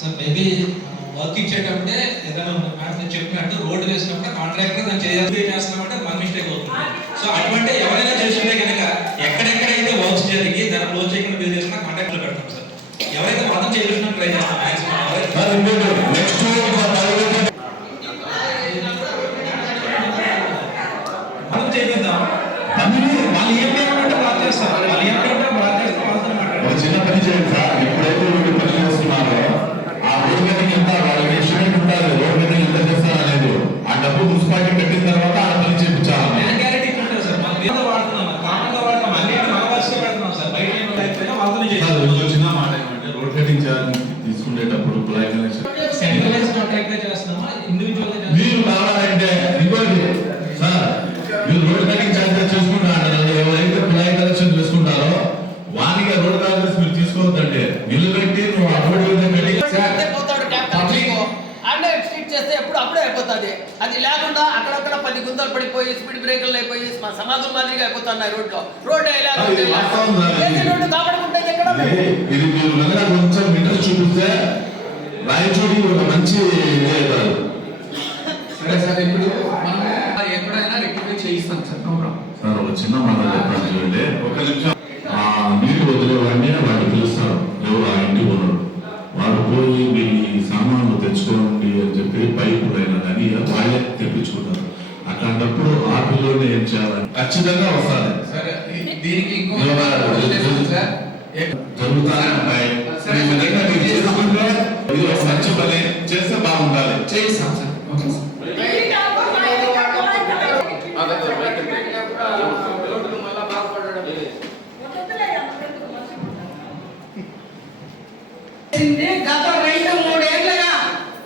Sir maybe work ఇచ్చేటప్పుడే ఏదైనా ma'am చెప్పినట్టు road వేసినప్పుడు కాంట్రాక్టర్ దాన్ని చేస్తున్నామంటే మన మిస్టేక్ అవుతుంది. సో అటువంటి ఎవరైనా చేస్తుంటే కనుక ఎక్కడెక్కడైతే వర్క్స్ జరిగి దాన్ని క్లోజ్ చేయకుండా బిల్ చేసినా కాంట్రాక్ట్లో పెడతాం సార్. ఎవరైతే మనం చేయాల్సిన ట్రై చేస్తాం మనం చేద్దాం. వాళ్ళు ఏం లేకుంటే బాగా చేస్తారు, వాళ్ళు ఏం లేకుంటే బాగా చేస్తారు. వాళ్ళతో చిన్న పని చేయండి సార్. ఎప్పుడైతే వీళ్ళు పని చేస్తున్నారో ఆ రోడ్ మీద ఎంత వాళ్ళకి ఎస్టిమేట్ ఉంటుంది, రోడ్ మీద ఎంత చేస్తారు అనేది ఆ డబ్బు మున్సిపాలిటీ కట్టిన తర్వాత ఆ పని చేయించాలి. గ్యారెంటీ ఉంటుంది సార్. మనం ఏదో వాడుతున్నాం, కామన్గా వాడతాం, అన్ని కావాల్సి పెడుతున్నాం సార్. బయట ఏం లేకపోయినా వాళ్ళతో చేస్తాం. చిన్న మాట ఏమంటే రోడ్ కటింగ్ ఛార్జ్ తీసుకునేటప్పుడు సెంట్రలైజ్ కాంట్రాక్ట్ చేస్తున్నామా ఇండివిజువల్ మీరు కావాలంటే ఇంకోటి సార్, మీరు రోడ్ కటింగ్ ఛార్జ్ చేసుకుంటారు. ఎవరైతే కుళాయి కనెక్షన్ చేసుకుంటారో వానికి రోడ్ కాంగ్రెస్ మీరు తీసుకోవద్దంటే ఇల్లు పెట్టి నువ్వు చేస్తే ఎప్పుడు అప్పుడే అయిపోతుంది. అది లేకుండా అక్కడక్కడ 10 గుంతలు పడిపోయి స్పీడ్ బ్రేకర్లు అయిపోయి సమాధుల మాదిరిగా అయిపోతున్నాయి. రోడ్డు రోడ్డు కాపాడుకుంటే ఇది మీరు కనుక కొంచెం ఇంట్రెస్ట్ చూపిస్తే రాయచోటి ఒక మంచి సరే సార్. ఇప్పుడు మనం ఎక్కడైనా రెక్టిఫై చేయిస్తాం సార్. సార్ ఒక చిన్న మాట చెప్పాను చూడండి. ఒక నిమిషం. నీళ్ళు వదిలేవాడిని వాడు పిలుస్తారు, ఎవరు ఆ ఇంటి ఉన్నాడు, వాడు పోయి మీ సామాన్లు తెచ్చుకోండి అని చెప్పి పైపు అయినా కానీ వాళ్ళే తెప్పించుకుంటారు. అట్లాంటప్పుడు ఆ పిల్లల్ని ఏం చేయాలని ఖచ్చితంగా వస్తుంది. దీనికి జరుగుతానే ఉంటాయి. చేసుకుంటే మంచి పని చేస్తే బాగుండాలి. చేయిస్తాం సార్. Okay sir. గత 2-3 ఏళ్ళగా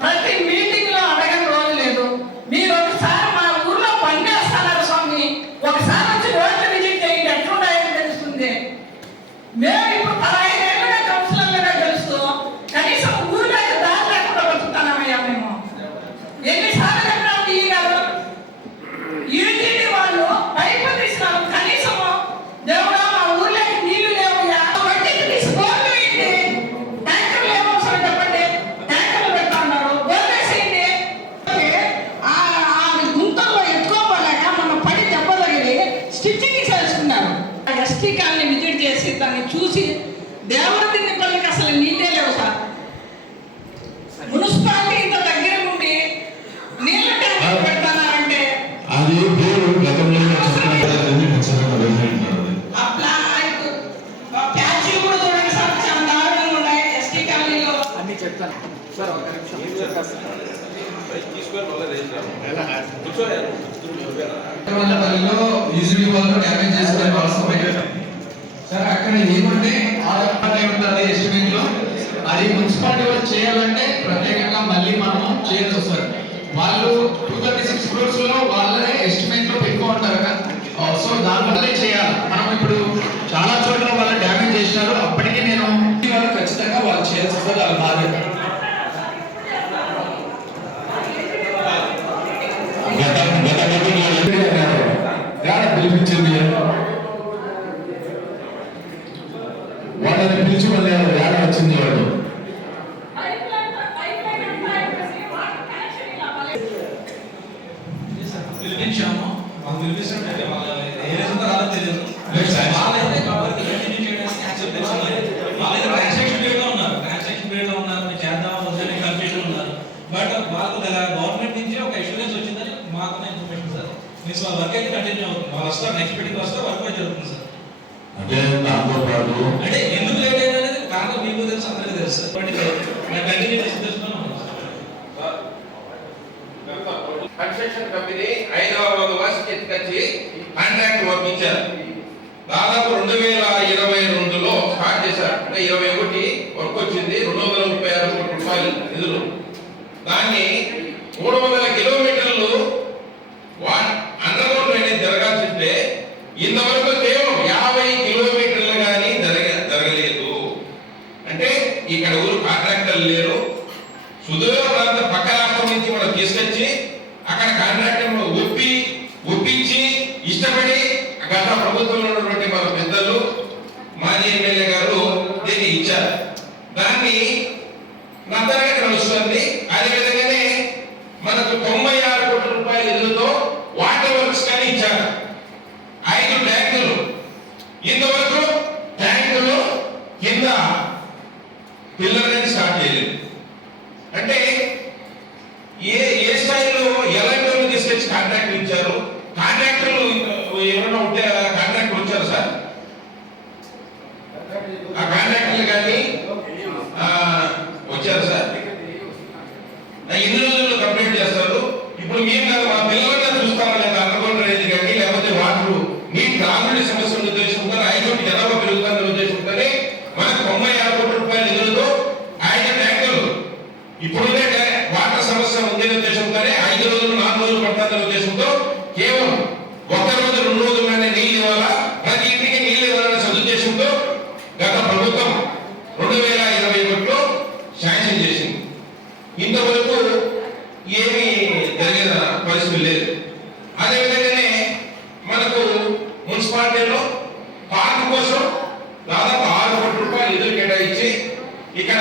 ప్రతి మీటింగ్ లో అడగని రోజు లేదు. మీరు ఒకసారి మా ఊర్లో పనిచేస్తున్నారు స్వామి, ఒకసారి వచ్చి రోడ్లు విజిట్ చేయండి, ఎట్లున్నాయని తెలుస్తుంది. మేము ఇప్పుడు 15 ఏళ్ళుగా కౌన్సిలర్లుగా తెలుస్తూ కనీసం ఊర్లో దారి లేకుండా బతుకుతున్నామయ్యా మేము. ఎన్నిసార్లు చెప్పినాము ఈ గారు యూజీటీ వాళ్ళు పైపు తీసినాము, కనీసం దేవుడా మా ఊర్లోకి నీళ్లు లేవుయా, వడ్డీకి తీసుకోండి, ట్యాంకర్లు ఏమవసరం చెప్పండి, ట్యాంకర్లు పెడతాన్నారు, వదిలేసేయండి. ఆ గుంతల్లో ఎత్తుకోపోలేక మనం పడి దెబ్బ తగిలి స్టిచ్చింగ్ చేసుకున్నారు. ఎస్టీ కాలనీ విజిట్ చేసి దాన్ని చూసి దేవుడి తిన్న పల్లెకి అసలు నీళ్ళే లేవు సార్. మున్సిపాలిటీ ఇంత దగ్గర నుండి నీళ్ళ ట్యాంకర్ పెడతానంటే అది దేవుడు గతంలో ప్యాచీ కూడా చూడండి సార్, చాలా దారుణంగా ఉన్నాయి ఎస్టీ కాలనీలో. అన్ని చెప్తాను సార్. ఒక నిమిషం యూజువల్లీ వాళ్ళు డ్యామేజ్ చేసుకునే వాస్తవమే సార్. అక్కడ ఏమంటే ఉంటుంది ఎస్టిమేట్ లో అది మున్సిపాలిటీ వాళ్ళు చేయాలంటే ప్రత్యేకంగా మళ్ళీ మనం చేయాల్సి వస్తుంది. వాళ్ళు 236 crores లో వాళ్ళనే ఎస్టిమేట్ లో పెట్టుకుంటారు కదా. సో దానివల్లే చేయాలి. మనం ఇప్పుడు చాలా చోట్ల వాళ్ళు డ్యామేజ్ చేసినారు. అప్పటికే నేను వాళ్ళు ఖచ్చితంగా వాళ్ళు చేయాల్సి వస్తుంది. వాళ్ళ బాధ్యత. పిలిపించింది వాళ్ళని పిలిచి మళ్ళీ ఏడ వచ్చింది వాడు. పిలిపించాము, వాళ్ళు పిలిపిస్తుంటే వాళ్ళు ఏ విధంగా రాదో తెలియదు. వాళ్ళైతే కాబట్టి కంటిన్యూ చేయడానికి యాక్సెప్టెన్స్ ఉన్నారు. వాళ్ళైతే ట్రాన్సాక్షన్ పీరియడ్లో ఉన్నారు, మీరు చేద్దాం వద్దని కన్ఫ్యూజన్ ఉన్నారు. బట్ వాళ్ళకు గవర్నమెంట్ నుంచి ఒక ఇన్సూరెన్స్ వచ్చిందని మాకు ఇన్ఫర్మేషన్ సార్. మీన్స్ వాళ్ళ వర్క్ అయితే కంటిన్యూ అవుతుంది. వాళ్ళు వస్తారు, నెక్స్ట్ మీటింగ్ వస్తారు, వర్క్ అయితే జరుగుతుంది సార్. అంటే దాంతో పాటు అంటే ఎందుకు లేట్ అయింది అనేది కారణం మీకు తెలుసు, అందరికీ తెలుసు సార్. కంటిన్యూ చేసి తెలుసుకున్నాం. కన్స్ట్రక్షన్ కంపెనీ హైదరాబాద్ వాసికి ఎత్తుకొచ్చి కాంట్రాక్ట్ వర్క్ ఇచ్చారు. దాదాపు 2022లో స్టార్ట్ చేశారు. 21 వర్క్ వచ్చింది. 236 కోట్ల రూపాయలు నిధులు. దాన్ని 300 కిలోమీటర్లు అండర్ గ్రౌండ్ డ్రైనేజ్ జరగాల్సింటే ఇంతవరకు కేవలం 50 కిలోమీటర్లు కానీ జరగలేదు. అంటే ఇక్కడ ఊరు కాంట్రాక్టర్లు లేరు. సుదూర ప్రాంత పక్క రాష్ట్రం నుంచి మనం తీసుకొచ్చి అక్కడ కాంట్రాక్టర్ ఒప్పించి ఇష్టపడి గత ప్రభుత్వంలో ఉన్నటువంటి మన పెద్దలు, 1 నందనగా నడుస్తుంది. అదేవిధంగానే మనకు 96 కోట్ల రూపాయల నిధులతో వాటర్ వర్క్స్ కానీ ఇచ్చారు. 5 ట్యాంకులు, ఇంతవరకు ట్యాంకులు కింద పిల్లర్ అనేది స్టార్ట్ చేయలేదు. అంటే ఏ స్థాయిలో ఎలాంటి వాళ్ళు తీసుకొచ్చి కాంట్రాక్టులు ఇచ్చారు? కాంట్రాక్టర్లు ఏమైనా ఉంటే కాంట్రాక్టర్ వచ్చారు సార్? ఆ కాంట్రాక్టర్లు కానీ వచ్చారు సార్? ఎన్ని రోజుల్లో కంప్లీట్ చేస్తారు? ఇప్పుడు మేము కాదు, మా పిల్లలన్నా చూస్తామా లేదా అండర్గ్రౌండ్ డ్రైనేజ్ కానీ లేకపోతే వాటర్ నీటి తాగుడి సమస్య ఉన్న ఉద్దేశంతో 5 కోట్ల జనాభా పెరుగుతుందనే ఉద్దేశంతోనే మనకు 96 కోట్ల రూపాయల నిధులతో 5 ట్యాంకులు, ఇప్పుడునే వాటర్ సమస్య ఉందనే ఉద్దేశంతోనే 5 రోజులు 4 రోజులు పడుతుందనే ఉద్దేశంతో కేవలం 1 రోజు 2 రోజుల్లోనే నీళ్ళు ఇవ్వాలా, ప్రతి ఇంటికి నీళ్ళు ఇవ్వాలనే సదుద్దేశంతో గత ప్రభుత్వం 2020 కోట్లు శాంక్షన్ చేసింది. ఇంతవరకు ఏమీ జరిగిన పరిస్థితి లేదు. అదేవిధంగానే మనకు మున్సిపాలిటీలో పార్క్ కోసం దాదాపు 6 కోట్ల రూపాయలు నిధులు కేటాయించి ఇక్కడ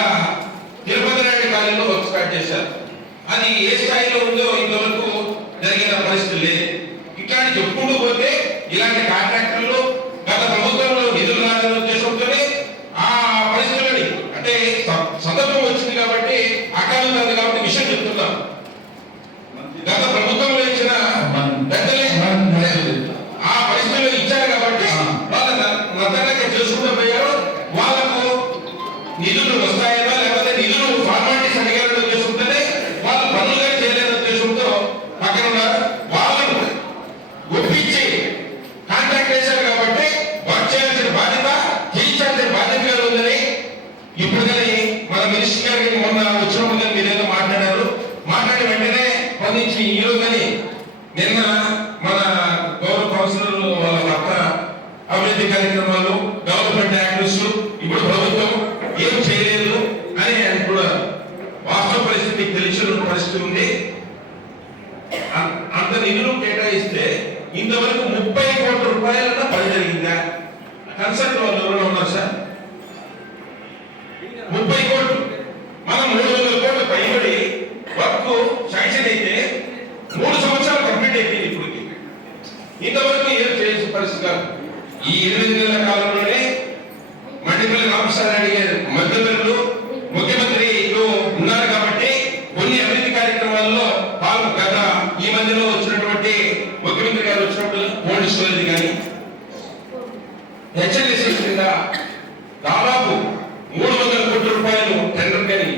తిరుపతి నాయుడు కాలనీలో వర్క్ స్టార్ట్ చేశారు. అది ఏ స్థాయిలో ఉందో ఇంతవరకు జరిగిన పరిస్థితి లేదు. ఇట్లాంటి చెప్పుకుంటూ పోతే ఇలాంటి కాంట్రాక్టర్లు గత ప్రభుత్వంలో నిధులు రాని ఉద్దేశంతోనే ఆ పరిస్థితులని, అంటే సందర్భం వచ్చింది కాబట్టి అకాలం కాబట్టి విషయం చెప్తున్నాం. గత ప్రభుత్వంలో ఇచ్చిన పెద్దలే ఆ పరిస్థితుల్లో ఇచ్చారు కాబట్టి వాళ్ళ నత్తగా చేసుకుంటూ పోయారు. వాళ్ళకు నిధులు వస్తాయనా లేకపోతే నిధులు ఫార్మాలిటీస్ అడిగారనే ఉద్దేశంతోనే వాళ్ళు పనులుగా చేయలేని ఉద్దేశంతో పక్కన ఉన్నారు. వాళ్ళను ఒప్పించి కాంట్రాక్ట్ చేశారు కాబట్టి వర్క్ చేయాల్సిన బాధ్యత, చేయించాల్సిన బాధ్యత ఉందని ఇప్పుడు కానీ మన మినిస్టర్ గారికి మొన్న వచ్చినప్పుడు కానీ మీరేదో మాట్లాడారు. మాట్లాడి వెంటనే స్పందించి ఈ రోజు కానీ నిన్న మన గౌరవ కౌన్సిలర్ వాళ్ళ భర్త అభివృద్ధి కార్యక్రమాలు, డెవలప్మెంట్ యాక్టివిస్టులు ఇప్పుడు ప్రభుత్వం ఏం చేయలేదు అని కూడా వాస్తవ పరిస్థితి తెలిసిన పరిస్థితి ఉంది. అంత నిధులు కేటాయిస్తే ఇంతవరకు 30 కోట్ల రూపాయలన్నా పని జరిగిందా? కన్సల్ట్ వాళ్ళు ఎవరైనా ఉన్నారు సార్? 30 కోట్లు, మనం 300 కోట్లు పైబడి వర్క్ శాంక్షన్ అయితే 3 సంవత్సరాలు కంప్లీట్ అయిపోయింది. ఇప్పటికి ఇంతవరకు ఏం చేయాల్సిన పరిస్థితి కాదు. ఈ 8 నెలల కాలంలోనే మండిపల్లి రామకృష్ణారెడ్డి గారు మధ్యవర్తులు ముఖ్యమంత్రిలో ఉన్నారు కాబట్టి కొన్ని అభివృద్ధి కార్యక్రమాల్లో గత ఈ మధ్యలో వచ్చినటువంటి ముఖ్యమంత్రి గారు వచ్చినప్పుడు కోల్డ్ స్టోరేజ్ కానీ హెచ్ఎల్ఎస్సీ కింద దాదాపు 300 కోట్ల రూపాయలు టెండర్ కానీ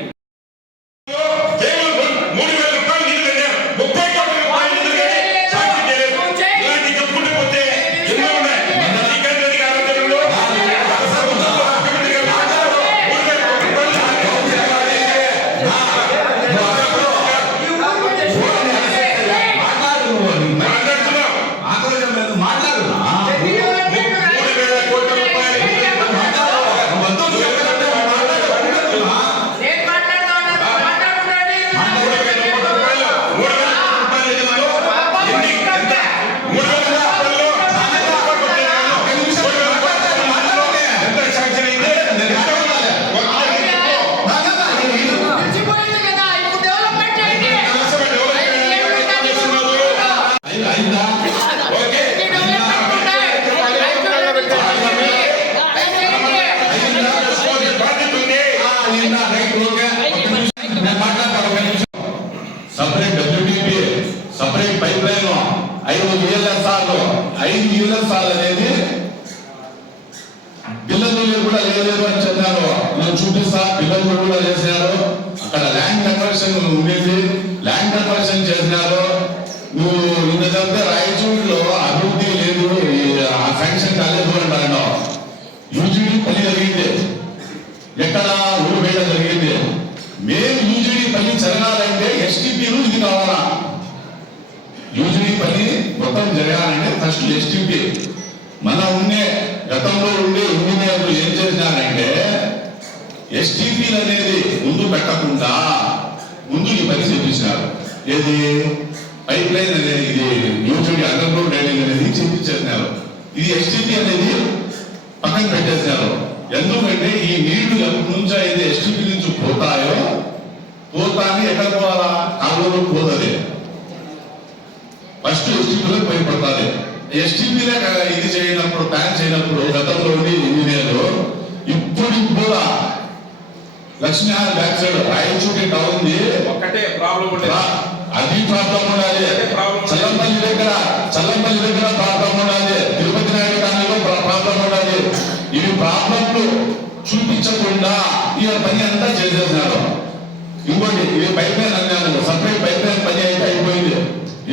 separate WTP, separate pipe line, 5 యూఎల్ఎస్ఆర్లు, 5 యూఎల్ఎస్ఆర్లు అనేది బిల్లలు కూడా లేదు అని చెప్పారు. నేను చూపిస్తా, బిల్లలు కూడా చేసినారు. అక్కడ ల్యాండ్ కన్వర్షన్ ఉండేది, ల్యాండ్ కన్వర్షన్ చేసినారు. నువ్వు నిన్న రాయచూరులో అభివృద్ధి లేదు, శాంక్షన్ కాలేదు అంటాను. యూజీడీ పని జరిగింది, ఎక్కడ ఊరు బయట జరిగింది. మేము యూజీడీ పని జరగాలంటే ఎస్టీపీలు ఇది కావాలా? యూజీడీ పని మొత్తం జరగాలంటే ఫస్ట్ ఎస్టీపీ. మన ఉండే గతంలో ఉండే ఇంజనీర్లు ఏం చేసినారంటే ఎస్టీపీలు అనేది ముందు పెట్టకుండా ముందు ఈ పని చేపించినారు. ఏది పైప్ లైన్ అనేది, ఇది యూజీడీ అండర్గ్రౌండ్ డ్రైనేజ్ అనేది చేపించేసినారు. ఇది ఎస్టీపీ అనేది పక్కన పెట్టేసినారు. ఎందుకంటే ఈ నీళ్లు ఎప్పటి నుంచో అయితే ఎస్టీపీ నుంచి పోతాయో పోతాని ఎక్కడ పోవాలా కాలువలో పోతుంది. ఫస్ట్ ఎస్టీపీలో పోయి పడుతుంది. ఎస్టీపీలే ఇది చేయనప్పుడు ప్లాన్ చేయనప్పుడు గతంలో ఉండి ఇంజనీర్లు ఇప్పుడు కూడా Lakshmi back side Rayachoti town ఒక్కటే ప్రాబ్లం ఉండేది. అది ప్రాబ్లం ఉండాలి. చల్లంపల్లి దగ్గర ప్రాబ్లం ఉండాలి. తిరుపతి నాయుడు కాలనీలో ప్రాబ్లం ఉండాలి. ఇవి ప్రాబ్లంలు చూపించకుండా ఈ పని అంతా చేసేసినారు. ఇంకోటి ఇది పైప్ లైన్ అన్నాను, సపరేట్ పైప్ లైన్ పని అయితే అయిపోయింది.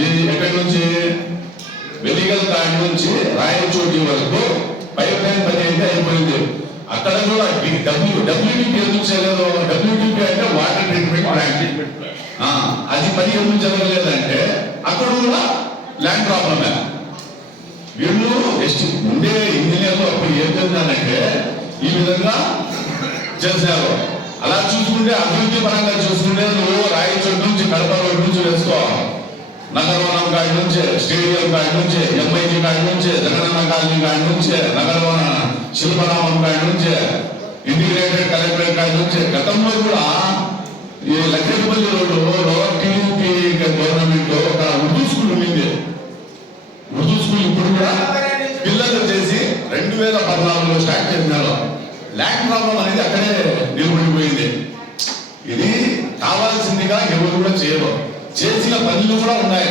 ఇది ఎక్కడి నుంచి వెలిగల్ కాడి నుంచి రాయచోటి వరకు పైప్ లైన్ పని అయితే అయిపోయింది. అక్కడ కూడా డబ్ల్యూటీపీ ఎందుకు చేయలేదు? డబ్ల్యూటీపీ అంటే వాటర్ ట్రీట్మెంట్ ప్లాంట్. అది పని ఎందుకు జరగలేదంటే అక్కడ కూడా ల్యాండ్ ప్రాబ్లమే. వీళ్ళు ఉండే ఇంజనీర్లు అప్పుడు ఏం చేశారంటే ఈ విధంగా చేశారు. అలా చూసుకుంటే అభివృద్ధి పరంగా చూసుకుంటే నువ్వు రాయచోటి నుంచి కడప రోడ్ నుంచి వేసుకో, నగరవనం కాడి నుంచి, స్టేడియం కాడి నుంచి, ఎంఐజీ కాడి నుంచి, జగనన్న కాలనీ కాడి నుంచి, నగరవన శిల్పరామం కాడి నుంచి, ఇంటిగ్రేటెడ్ కలెక్టరేట్ కాడి నుంచి గతంలో కూడా ఈ లక్ష్మీపల్లి రోడ్డు టీడీపీ గవర్నమెంట్ లో ఒక ఉర్దూ స్కూల్ ఉండింది. ఉర్దూ స్కూల్ ఇప్పుడు కూడా పిల్లలు చేసి 2014లో స్టార్ట్ చేసినారు. ల్యాండ్ ప్రాబ్లం అనేది అక్కడే నిలబడిపోయింది. ఇది కావాల్సిందిగా ఎవరు కూడా చేయరు. చేసిన పనులు కూడా ఉన్నాయి,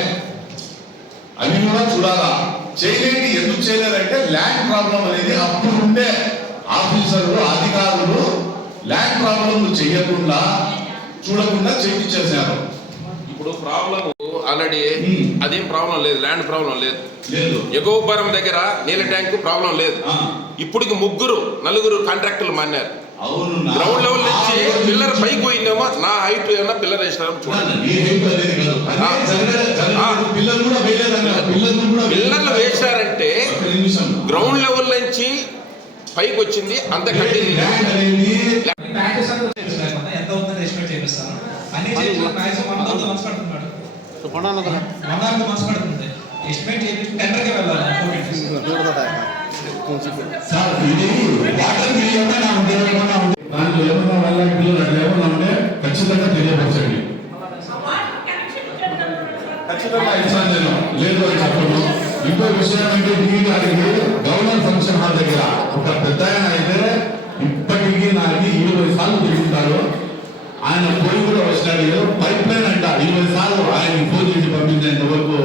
అవి కూడా చూడాలా. చేయలేని ఎందుకు చేయలేదంటే ల్యాండ్ ప్రాబ్లం అనేది అప్పుడు ఉండే ఆఫీసర్లు అధికారులు ల్యాండ్ ప్రాబ్లం చేయకుండా చూడకుండా చేయించేశారు. ఇప్పుడు ప్రాబ్లం ఆల్రెడీ అదేం ప్రాబ్లం లేదు, ల్యాండ్ ప్రాబ్లం లేదు. ఎగోపురం దగ్గర నీళ్ళ ట్యాంక్ ప్రాబ్లం లేదు. ఇప్పటికి నలుగురు కాంట్రాక్టర్లు మాన్నారు. గ్రౌండ్ లెవెల్ నుంచి పిల్లర్ పైకి పోయిందేమో, నా హైట్ ఏమన్నా పిల్లర్ వేసినారు పిల్లర్లు వేసినారంటే గ్రౌండ్ లెవెల్ నుంచి పైకి వచ్చింది అంత కంటిన్యూ. ఎంత అవుతుందని ఎస్టిమేట్ చేపిస్తాను. అన్ని చేసిన మాక్సిమం 100 మంత్స్ పడుతున్నాడు. 1 మంత్స్ పడుతుంది. ఎస్టిమేట్ చేసి టెండర్కి వెళ్ళాలి. సార్ ఇది వాటర్ బిల్ ఏమైనా ఉంటే దాంట్లో ఏమైనా వాళ్ళ బిల్లు అట్లా ఏమైనా ఉంటే ఖచ్చితంగా తెలియపరచండి. ఖచ్చితంగా ఇచ్చాను నేను, లేదు అని చెప్పను. ఇంకో విషయం అంటే అడిగి గవర్నర్ ఫంక్షన్ హాల్ దగ్గర ఒక పెద్ద ఆయన అయితే ఇప్పటికీ నాకు 20 సార్లు తిరుగుతాడు. ఆయన పోయి కూడా వచ్చినాడు. ఏదో పైప్ లైన్ అంట 20 సార్లు ఆయన ఫోన్ చేసి పంపించేంత వరకు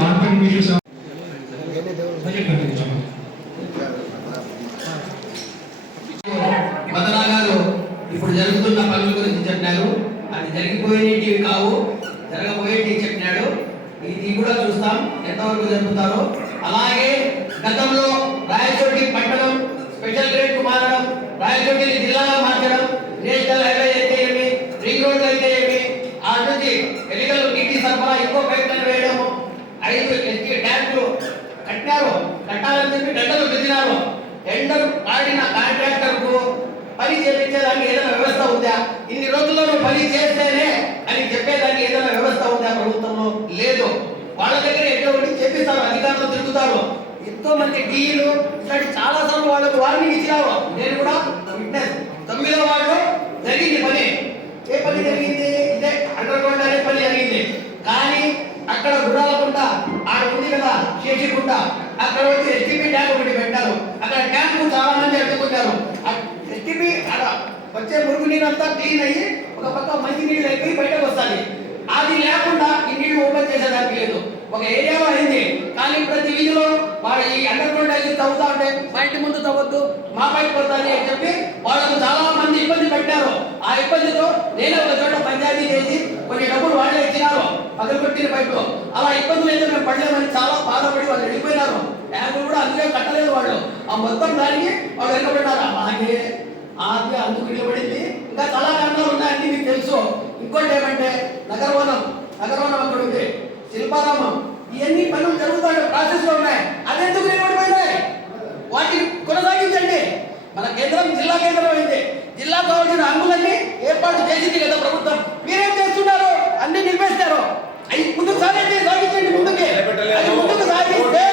లాంగ్ టర్మ్ ఇష్యూస్ మదనా గారు ఇప్పుడు జరుగుతున్న పనుల గురించి చెప్పినారు. అది జరిగిపోయేటివి కావు, జరగబోయేటివి చెప్పినాడు. ఇది కూడా చూస్తాం ఎంతవరకు జరుగుతారో. అలాగే గతంలో రాయచోటి పట్టణం స్పెషల్ గ్రేడ్ కు మారడం, రాయచోటిని జిల్లాగా మార్చడం, నేషనల్ హైవే అయితే ఏమి, రింగ్ రోడ్ అయితే ఏమి, ఆ నుంచి ఎలికల్ నీటి సరఫరా ఎక్కువ ప్రయత్నం వేయడము, 5 ఎస్టీ ట్యాంకులు కట్టినారు. కట్టాలని చెప్పి టెండర్లు పెట్టినారు. టెండర్ ఆడిన కాంట్రాక్టర్ కు పని చేయించేదానికి ఏదైనా వ్యవస్థ ఉందా? ఇన్ని రోజుల్లో నువ్వు పని చేస్తేనే అని చెప్పేదానికి ఏదైనా వ్యవస్థ ఉందా ప్రభుత్వంలో? లేదు. వాళ్ళ దగ్గర ఎట్లా ఉండి చేపిస్తారు, అధికారులు తిరుగుతారు. ఎంతో మంది టీలు ఇట్లాంటి చాలా సార్లు వాళ్ళకు వార్నింగ్ ఇచ్చినారు. నేను కూడా విట్నెస్. 9వ వార్డులో జరిగింది పని. ఏ పని జరిగింది? ఇదే అండర్ గ్రౌండ్ అనే పని జరిగింది. కానీ అక్కడ గుడాలకుంట ఆడ ఉంది కదా శేషికుంట, అక్కడ వచ్చి ఎస్టీపీ ట్యాంక్ ఒకటి పెట్టారు. అక్కడ ట్యాంకు చాలా మంది అడ్డుకుంటారు. ఎస్టీపీ అక్కడ వచ్చే మురుగు నీరు అంతా క్లీన్ అయ్యి ఒక పక్క మంచి నీళ్ళు అయిపోయి బయటకు వస్తుంది. అది లేకుండా ఈ నీళ్లు ఓపెన్ చేసేదానికి లేదు. ఒక ఏరియాలో అయింది, కానీ ప్రతి వీధిలో వాడు ఈ అండర్ గ్రౌండ్ అయితే తవ్వుతా ఉంటే మా ఇంటి ముందు తవ్వద్దు, మా పైకి పడుతుంది అని చెప్పి వాళ్ళకు చాలా మంది ఇబ్బంది పెట్టారు. ఆ ఇబ్బందితో నేనే ఒక చోట పంచాయతీ చేసి కొన్ని డబ్బులు వాళ్ళే ఇచ్చినారు పగలగొట్టిన పైపులో. అలా ఇబ్బందులు అయితే మేము పడలేమని చాలా బాధపడి వాళ్ళు వెళ్ళిపోయినారు. ట్యాంకులు కూడా అందుకే కట్టలేదు వాళ్ళు. ఆ మొత్తం దానికి వాళ్ళు వెళ్ళిపోయినారు. అలాగే అది అందుకు నిలబడింది. ఇంకా చాలా కారణాలు ఉన్నాయని మీకు తెలుసు. ఇంకోటి ఏమంటే నగరవనం అక్కడ ఉంది, శిల్పారామం, ఇవన్నీ పనులు జరుగుతాయి, ప్రాసెస్ లో ఉన్నాయి. అదెందుకు నిలబడిపోయినాయి? వాటిని కొనసాగించండి. మన కేంద్రం జిల్లా కేంద్రం అయింది. జిల్లా కావాల్సిన హంగులన్నీ ఏర్పాటు చేసింది కదా ప్రభుత్వం. మీరేం చేస్తున్నారు? అన్ని నిలిపేస్తారు. అవి ముందుకు సాగించండి. ముందుకు సాగిస్తే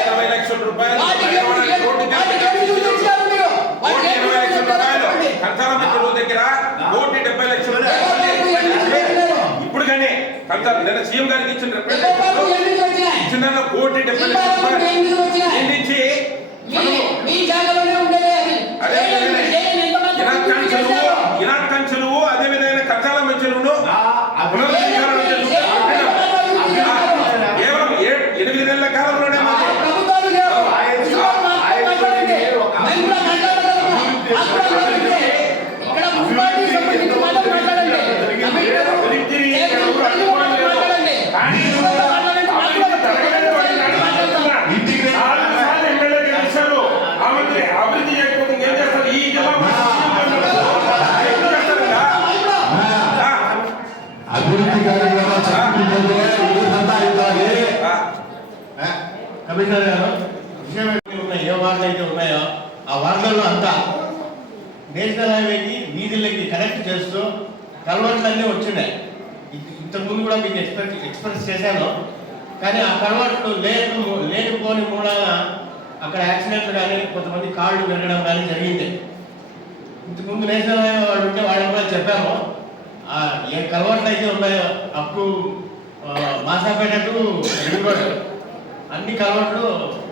దగ్గర 170 సీఎం గారికి ఇచ్చిన డెబ్బై ఎనిమిది వచ్చినాయి. ఇచ్చిన 1,70,00,000 ఎనిమిది వచ్చినాయి. నుంచి మీ జాగాలోనే ఉండేది అది. ఇలాంటి కంచెలు అదే విధమైన కట్టాల మధ్యలో కేవలం 8 నెలల కాలంలోనే అభివృద్ధి చేయకపోతే ఏం చేస్తారు? ఈ జిల్లా అభివృద్ధి కార్యక్రమాలు చెప్పుకుంటే ఇదంతా ఇవ్వాలి. కమిషనర్ గారు విషయం ఉన్నాయి, ఏ వార్డులు అయితే ఉన్నాయో ఆ వార్డులలో అంతా నేషనల్ హైవేకి వీధులకి కనెక్ట్ చేస్తూ కల్వర్ట్లన్నీ వచ్చినాయి. ఇంతకుముందు కూడా మీకు ఎక్స్ప్రెస్ చేశాను. కానీ ఆ కల్వర్ట్లు లేకపోని మూలాన అక్కడ యాక్సిడెంట్లు కానీ కొంతమంది కాళ్ళు విరగడం కానీ జరిగింది. ఇంతకుముందు నేషనల్ హైవే వాళ్ళు ఉంటే వాళ్ళని కూడా చెప్పాము, ఏ కల్వర్ట్లు అయితే ఉన్నాయో అప్ టు మాసాపేట టు ఎడుగోడు అన్ని కల్వర్ట్లు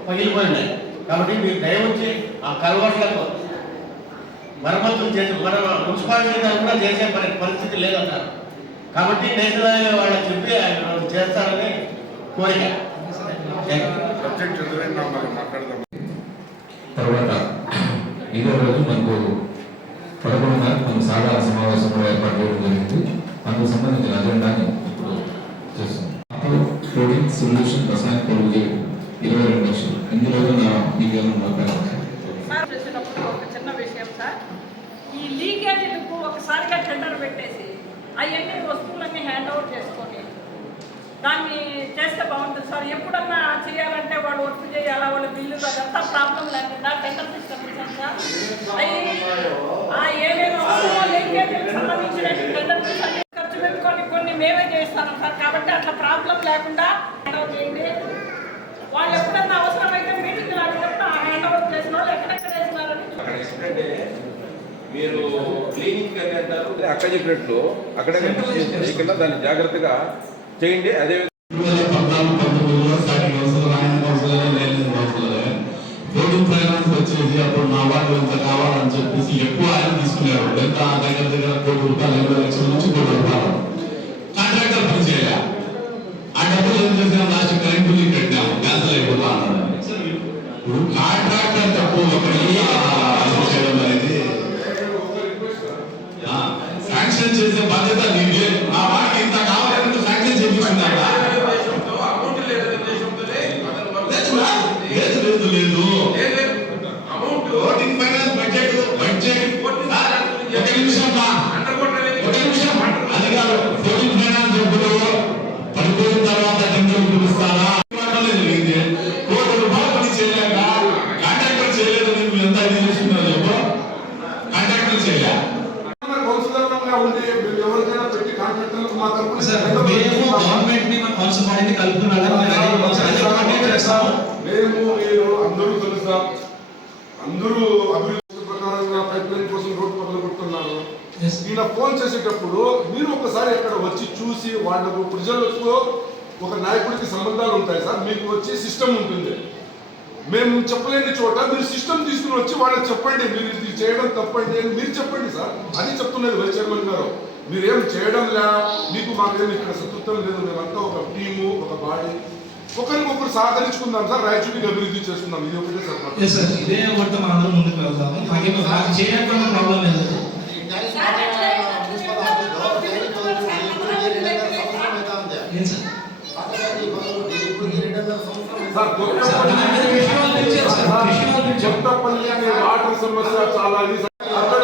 పగిలిపోయినాయి. కాబట్టి మీరు దయవచ్చి ఆ కల్వర్ట్లకు మరమ్మతులు చేసి మన మున్సిపాలిటీ కూడా చేసే పరిస్థితి లేదన్నారు. కాబట్టి నేషనల్ హైవే వాళ్ళకి చెప్పి ఆయన చేస్తారని కోరిక. తర్వాత ఇదే రోజు మనకు 11:30 మనకు సాధారణ సమావేశంలో ఏర్పాటు చేయడం జరిగింది. అందుకు సంబంధించిన అజెండాని ఇప్పుడు చేస్తున్నాం. కోడింగ్ సొల్యూషన్ రసాయన కొలువు 22 లక్షలు. ఇందులో మీకు ఏమన్నా సార్ చేసేటప్పుడు ఒక చిన్న విషయం సార్, ఈ లీకేజీలకు ఒకసారిగా టెండర్ పెట్టేసి అవన్నీ వస్తువులన్నీ హ్యాండ్ ఓవర్ చేసుకొని దాన్ని చేస్తే బాగుంటుంది సార్. ఎప్పుడన్నా చేయాలంటే వాడు వర్క్ చేయాలా, వాళ్ళ బిల్లు అదంతా ప్రాబ్లం లేకుండా టెండర్ సిస్టమ్ ఇచ్చాం సార్. అవి ఏమేమి అవసరమో లీకేజీలకు సంబంధించిన టెండర్ ఖర్చు పెట్టుకొని కొన్ని మేమే చేస్తాం సార్. కాబట్టి అట్లా ప్రాబ్లం లేకుండా హ్యాండ్ ఓవర్ చేయండి. వాళ్ళు ఎప్పుడన్నా అవసరమైతే మీటింగ్ లాంటినప్పుడు ఆ హ్యాండ్ ఓవర్ చేసిన వాళ్ళు ఎక్కడెక్కడ వేసినారని మీరు క్లీనింగ్ అని అంటారు, అక్కడ చెప్పినట్లు అక్కడే ఇక్కడ దాన్ని జాగ్రత్తగా చేయండి. అదే 2014-19లో స్టార్టింగ్ అవసరం, ఆయన అవసరం లేదు రోడ్డు ఫైనాన్స్ వచ్చేసి అప్పుడు మా వాళ్ళు ఎంత కావాలని చెప్పేసి ఎక్కువ ఆయన తీసుకున్నారు. ఎంత దగ్గర ₹1 కోటి, 20 లక్షల నుంచి ₹1 కోటి. కాంట్రాక్టర్ పని చేయాలి. ఆ డబ్బులు ఏం చేసినా లాస్ట్ కరెంట్ బిల్లు కట్టినాము, క్యాన్సల్ అయిపోతా అన్నారు. ఇప్పుడు కాంట్రాక్టర్ తప్పు చేయడం అనేది శాంక్షన్ చేసే బాధ్యత నీదే. ఆ వాడికి ఇంత కావాలంటే శాంక్షన్ చేపిస్తున్నారు. లేదు రోడ్డింగ్ ఫైనాన్స్ బడ్జెట్ ఒక నిమిషం అది కాదు. రోడ్డింగ్ ఫైనాన్స్ డబ్బులు పడిపోయిన తర్వాత టెండర్ పిలుస్తారా జరిగింది. ₹1 కోటి పని చేయలేక కాంట్రాక్టర్ చేయలేదు. నువ్వు ఎంత ఇది చేస్తున్నావు చెప్పు. కాంట్రాక్టర్ చేయలే. అందరూ అభివృద్ధి ప్రకారంగా పైప్ లైన్ కోసం రోడ్డు పక్కన కొడుతున్నారు. ఈయన ఫోన్ చేసేటప్పుడు మీరు ఒకసారి అక్కడ వచ్చి చూసి వాళ్ళకు ప్రజలకు ఒక నాయకుడికి సంబంధాలు ఉంటాయి సార్. మీకు వచ్చి సిస్టమ్ ఉంటుంది. మేము చెప్పలేని చోట మీరు సిస్టమ్ తీసుకుని వచ్చి వాళ్ళకి చెప్పండి, మీరు ఇది చేయడం తప్పండి అని మీరు చెప్పండి సార్. అది చెప్తున్నది వైస్ చైర్మన్ గారు. మీరేం చేయడం లే, మీకు మాకేమి ఇక్కడ శత్రుత్వం లేదు. మేమంతా ఒక టీము, ఒక బాడీ, ఒకరికొకరు సహకరించుకుందాం సార్. రాయచూటికి అభివృద్ధి చేసుకుందాం. ఇది ఒకటే సార్. ఇదే ఒకటి మనం అందరం ముందుకు వెళ్తాము. మాకు చేయడం ప్రాబ్లం లేదు. కొత్తపల్లి అనే వాటర్ సమస్య చాలా అక్కడ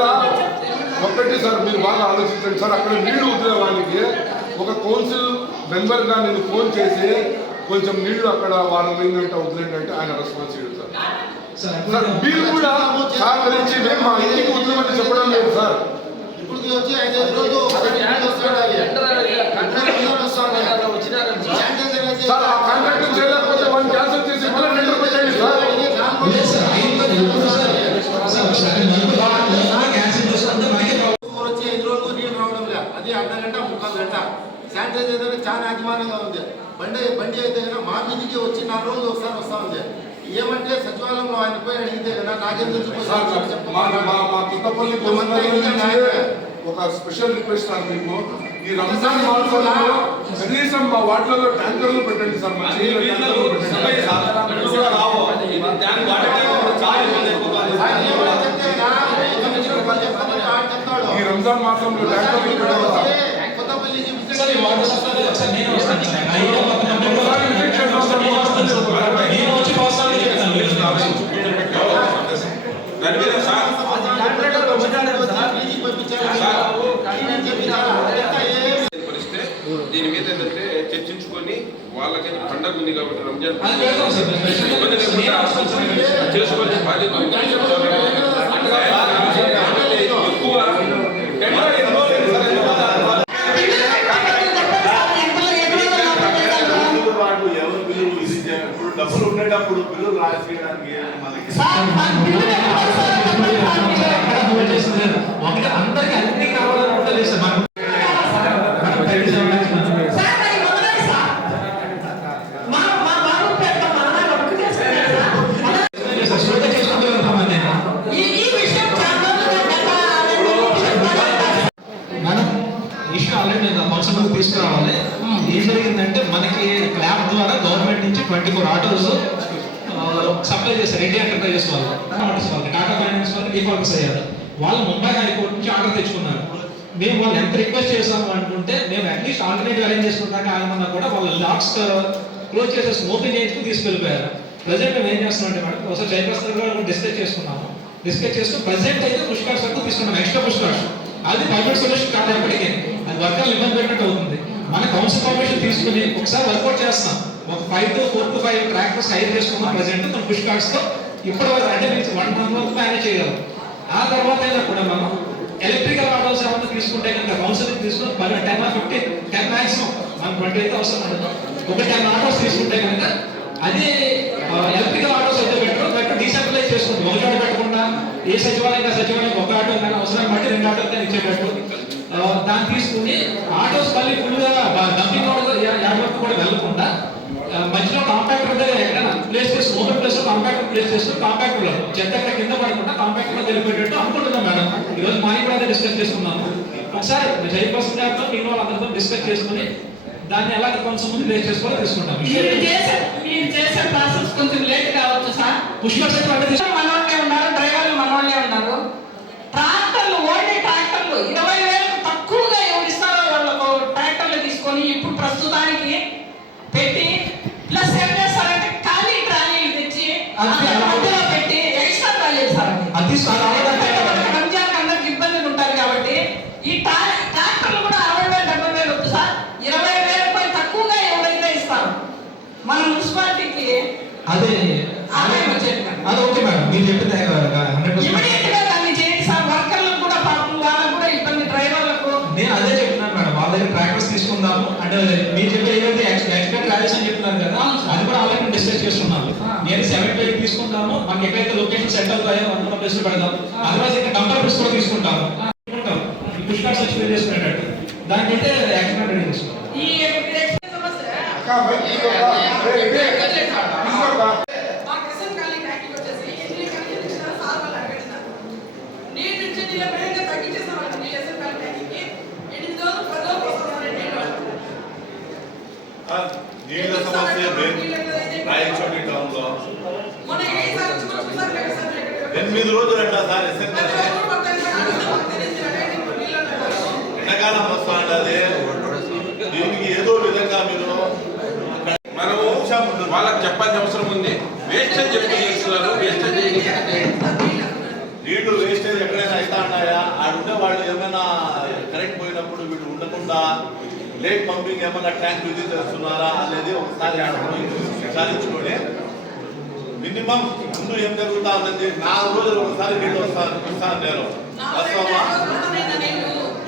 ఒకటి సార్. మీరు బాగా ఆలోచించండి సార్. అక్కడ నీళ్లు వదిలేవానికి ఒక కౌన్సిల్ మెంబర్ గా నేను ఫోన్ చేసి కొంచెం నీళ్లు అక్కడ వారం అయిందంటే వదిలేండి అంటే ఆయన రెస్పాన్స్ చేయడు సార్. సార్ మీరు కూడా సహకరించి మేము మా ఇంటికి వదిలేమని చెప్పడం లేదు సార్. సార్ ఆ కాంట్రాక్టర్ చేయలేకపోతే వాళ్ళు క్యాన్సిల్ చేసి మళ్ళీ టెండర్ పెట్టండి సార్. అది అర్ధ గంట 3/4 గంట శానిటైజర్ అనేది చాలా అభిమానంగా ఉంది. బండి అయితే కనుక మా మీదికి వచ్చి 4 రోజులు ఒకసారి వస్తూ ఉంది. ఏమంటే సచివాలయంలో ఆయన పోయి అడిగితే కదా నాకేం తెలుసు ఒక స్పెషల్ రిక్వెస్ట్ సార్ మీకు ఈ రంజాన్ మాసంలో కనీసం మా వాటిలో ట్యాంకర్లు పెట్టండి సార్. మా చేతిలో ట్యాంకర్లు పెట్టండి. ఈ రంజాన్ మాసంలో ట్యాంకర్లు పెట్టండి సార్. సార్ ఈ వాటర్ సప్లై ఒకసారి నేను వస్తాను సార్. నేను వచ్చి పర్సనల్గా చెప్తాను. దాని మీద సార్ పరిస్థితి దీని మీద ఏంటంటే చర్చించుకొని వాళ్ళకి పండగ ఉంది కాబట్టి రంజాన్ ఇబ్బంది లేకుండా చేసుకోవాల్సిన బాధ్యత ఎక్కువ ఎవరు బిల్లు ఇప్పుడు డబ్బులు ఉండేటప్పుడు బిల్లు రాసేయడానికి మనకి ఒకటి అందరికి అన్ని కావాలని ఉండలేదు సార్. మనం ఇష్యూ ఆల్రెడీ నేను కౌన్సిల్ తీసుకురావాలి. ఏం జరిగిందంటే మనకి క్లాబ్ ద్వారా గవర్నమెంట్ నుంచి 24 ఆటోస్ సప్లై చేశారు. రెడ్డి ఎంటర్ప్రైజెస్ వాళ్ళు, టాటా ఫైనాన్స్ వాళ్ళు డిఫాల్ట్స్ అయ్యారు. వాళ్ళు ముంబై హైకోర్టు నుంచి ఆర్డర్ తెచ్చుకున్నారు. మేము వాళ్ళు ఎంత రిక్వెస్ట్ చేసాము అనుకుంటే మేము అట్లీస్ట్ ఆల్టర్నేటివ్ అరేంజ్ చేసుకుంటాక ఆగమన్నా కూడా వాళ్ళు లాక్స్ క్లోజ్ చేసేసి ఓపెన్ చేయించుకుని తీసుకెళ్ళిపోయారు. ప్రజెంట్ మేము ఏం చేస్తున్నాం అంటే మేడం ఒకసారి జయప్రసాద్ గారు డిస్కస్ చేసుకున్నాము. డిస్కస్ చేస్తూ ప్రజెంట్ అయితే పుష్ కార్డ్స్ వరకు తీసుకున్నాం, ఎక్స్ట్రా పుష్ కార్డ్స్. అది ప్రైవేట్ సొల్యూషన్ కాదు, ఎప్పటికీ అది వర్కర్లు ఇబ్బంది పెట్టినట్టు అవుతుంది. మన కౌన్సిల్ పర్మిషన్ తీసుకుని ఒకసారి వర్కౌట్ చేస్తాం. ఒక 4 to 5 ట్రాక్టర్స్ హైర్ చేసుకున్నాం ప్రజెంట్ మన పుష్ కార్డ్స్ తో. ఇప్పటి వరకు అంటే మీకు 1 month వరకు మేనేజ్ చేయగలం. ఆ తర్వాత అయినా కూడా మనం ఎలక్ట్రికల్ ఆటోస్ ఏమన్నా తీసుకుంటే కనుక కౌన్సిలింగ్ తీసుకుని 10 or 15 10 మాక్సిమం మన 20 అయితే అవసరం ఉండదు. ఒక 10 ఆటోస్ తీసుకుంటే కనుక అది ఎలక్ట్రికల్ ఆటోస్ అయితే బెటర్ డీసెంట్రలైజ్ చేసుకుంటాం. ఒక చోట పెట్టకుండా ఏ సచివాలయం ఒక ఆటో కానీ అవసరం బట్టి 2 ఆటోలు కానీ ఇచ్చేటట్టు దాన్ని తీసుకుని ఆటోస్ మళ్ళీ ఫుల్గా డంపింగ్ యార్డ్ కూడా వెళ్ళకుండా మధ్యలో కాంపాక్టర్ దగ్గర ఎక్కడైనా ప్లేస్ చేసి ఓపెన్ ప్లేస్ లో కాంపాక్టర్ ప్లేస్ చేసుకుని కాంపాక్టర్ లో చెత్త ఎక్కడ కింద పడకుండా కాంపాక్టర్ లో తెలిపేటట్టు అనుకుంటున్నాం మేడం. ఈరోజు మార్నింగ్ కూడా అదే డిస్కస్ చేసుకున్నాము. ఒకసారి జయప్రసాద్ గారితో మిగిలిన వాళ్ళందరితో డిస్కస్ చేసుకుని దాన్ని ఎలా కొంచెం ముందు ప్లేస్ చేసుకోవాలో తీసుకుంటాం. మీరు చేసే ప్రాసెస్ కొంచెం లేట్ కావచ్చు సార్. పుష్కర్ సైతం అంటే మనోళ్ళే ఉన్నారు, డ్రైవర్లు మనోళ్ళే ఉన్నారు. ట్రాక్టర్లు ఓన్లీ ట్రాక్టర్లు 20,000 తక్కువగా ఎవరు ఇస్తారో వాళ్ళకు ట్రాక్టర్లు తీసుకొని ఇప్పుడు ప్రస్తుతానికి పెట్టి ప్లస్ ఏం చేస్తారంటే ఖాళీ ట్రాలీలు తెచ్చి మధ్యలో పెట్టి ఎక్స్ట్రా ట్రాలీ ఇస్తారు. రంజాన్ అందరికి ఇబ్బందులు ఉంటారు కాబట్టి ఈ ట్రాక్టర్లు కూడా 60,000 70,000 వద్దు సార్. 20,000 రూపాయలు తక్కువగా ఎవరైతే ఇస్తారు మన మున్సిపాలిటీకి అదే ఆదాయం వచ్చేది. అది ఓకే మేడం, మీరు చెప్పింది 100% దాన్ని చేయండి సార్. వర్కర్లకు కూడా పాపం వాళ్ళకు కూడా ఇబ్బంది, డ్రైవర్లకు. నేను అదే చెప్తున్నాను మేడం, వాళ్ళ దగ్గర ట్రాక్టర్స్ తీసుకుందాము అంటే మీరు చెప్పే ఏదైతే ఎక్స్పెక్ట్ ర్యాలీస్ అని చెప్తున్నారు కదా అది కూడా ఆల్రెడీ డిస్కస్ చేస్తున్నాము. నేను 7 తీసుకుంటాము, మనకి ఎక్కడైతే లొకేషన్ సెట్ అవుతాయో అనుకున్న ప్లేస్ లో పెడదాం. అదర్వైజ్ ఇంకా డంపర్ ప్లేస్ కూడా తీసుకుంటాము. పుష్ కార్డ్స్ వచ్చి ఫిల్ చేసుకునేటట్టు దానికైతే యాక్షన్ రెడీ చేసుకుంటాం. ఈ నీళ్ళ సమస్య రాయచోటి టౌన్ లో 8 రోజులు అంట సార్. ఎండాకాలం వస్తా ఉంటుంది, దీనికి ఏదో విధంగా మీరు మనము వాళ్ళకి చెప్పాల్సిన అవసరం ఉంది. వేస్టేజ్ చెప్పి చేస్తున్నారు, వేస్టేజ్ నీళ్లు వేస్టేజ్ ఎక్కడైనా అవుతా ఉన్నాయా, ఆడుండే వాళ్ళు ఏమైనా కరెంట్ పోయినప్పుడు వీళ్ళు ఉండకుండా లేట్ పంపింగ్ ఏమైనా ట్యాంక్ విజిట్ చేస్తున్నారా అనేది ఒకసారి విచారించుకొని మినిమం ముందు ఏం జరుగుతా ఉన్నది 4 రోజులు ఒకసారి నీళ్ళు వస్తాను నేను వస్తావా.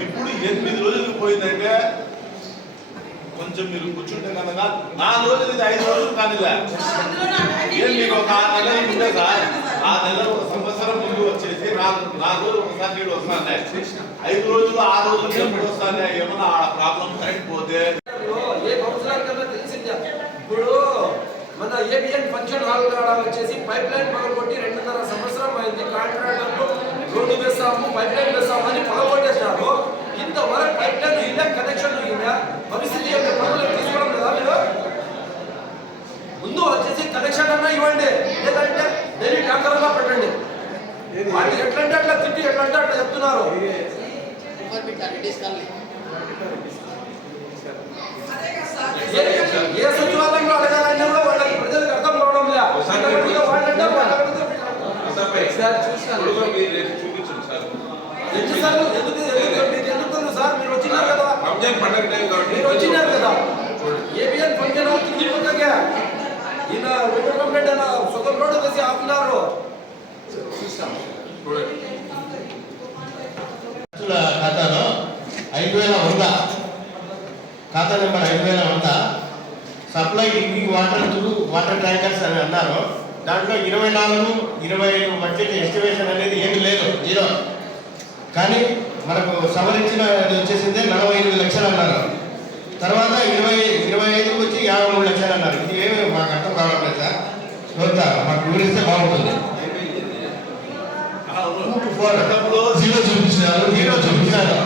ఇప్పుడు 8 రోజులకు పోయిందంటే కొంచెం మీరు కూర్చుంటే కనుక 4 రోజులు ఇది 5 రోజులు కానిలే. ఏం మీకు ఒక 6 నెలలు ఉంటే సార్, 6 నెలలు 1 సంవత్సరం ముందు వచ్చేసి 4 రోజులు ఒకసారి నీళ్ళు వస్తాయి. 5 రోజులు 6 రోజులు ఎప్పుడు వస్తాయి. ఏమన్నా ప్రాబ్లం కరెంట్ పోతే ఏబిఎన్ ఫంక్షన్ హాల్ కాడ వచ్చేసి పైప్ లైన్ పగలగొట్టి 2.5 సంవత్సరం అయింది. కాంట్రాక్టర్లు రోడ్డు వేస్తాము పైప్ లైన్ వేస్తాము అని పగలగొట్టేసినారు. ఇంతవరకు పైప్ లైన్ ఇలా కనెక్షన్ ఇలా పరిస్థితి యొక్క పనులు తీసుకోవడం లేదా మీరు? ముందు వచ్చేసి కనెక్షన్ అన్నా ఇవ్వండి, లేదంటే డైలీ ట్యాంకర్గా పెట్టండి. వాళ్ళు ఎట్లంటే అట్లా తిట్టి ఎట్లంటే అట్లా చెప్తున్నారు. ఏ సచివాలయంలో అడగాలన్నా వాళ్ళకి ప్రజలకు అర్థం కావడం లేదు. ఎందుకు సార్ మీరు వచ్చినారు కదా, మీరు వచ్చినారు కదా ఏబిఎన్ ఫంక్షన్ హాల్ తిరిగిపోతాగా ఈయన వెంకటరెడ్డి అన్న సొంతం రోడ్డు వేసి ఆపుతున్నారు. ఖాతాలో 5,100 ఖాతా number 5,100 supply drinking water through water tankers అని అన్నారు. దాంట్లో 24-25 బడ్జెట్ ఎస్టిమేషన్ అనేది ఏమీ లేదు, 0. కానీ మనకు సవరించిన వచ్చేసిందే 48 లక్షలు అన్నారు. తర్వాత 25 వచ్చి 53 లక్షలు అన్నారు. ఇది ఏమి మాకు అర్థం కావట్లేదు సార్. కొంత మాకు వివరిస్తే బాగుంటుంది. 0 చూపించారు.